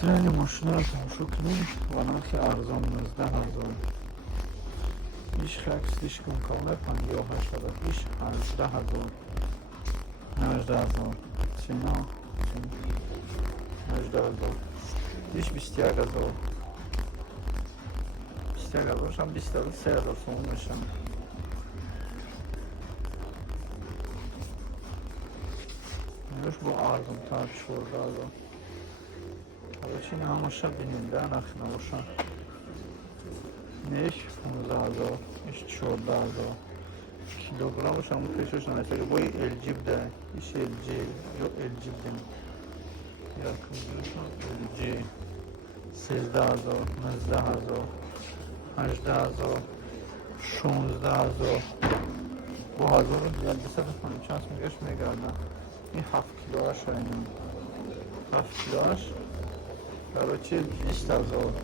Treni maşını şukli vana ki arzon 19,000. iş خرج слишком калне 58 iş 18,000. 19,000. Цена 19,000. iş 21,000. 21,000 шам 23,000 сом мешам. Неш бо арзон та 14,000. Очень амаша биним да нахна уша. Неш 15,000, iş 14,000. Kilogram şam peşoş mesela bu elcib de iş elci yok elcib de. Yakın diyorsan elci 13,000, 19,000, 18,000, 16,000. Bu hazır ya bir sefer falan şans mı geçmeye geldi. این 7 کیلو هاش اینم 7 کیلو هاش короче 20,000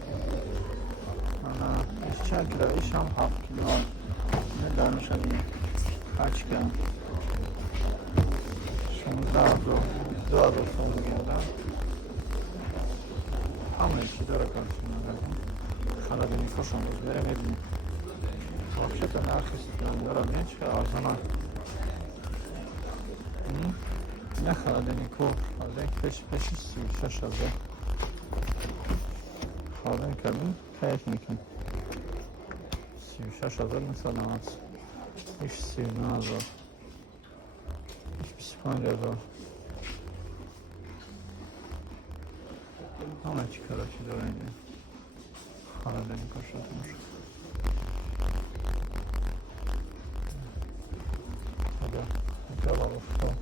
انا چند کیلو ایش هم 7 کیلو نه دانشانی kaçka 16,000 2,000 son geldi ama iki dara karşına geldim hala beni koşamız veremedim вообще-то на архистан дорам нечка арзана نه холодильнику, холодильник пеш 36,000. Холодильник камин техники 36,000 مثلا هست. ایش 39,000. ایش 25,000. همه چی کاراشی داره اینه. холодильник شد میشه. خدا جواب افتاد.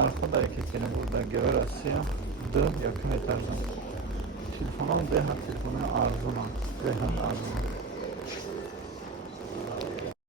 Arkadaki yine burada görüyoruz ya yakın etajdan. Telefonum Deha telefonu arzuma. Deha arzuma.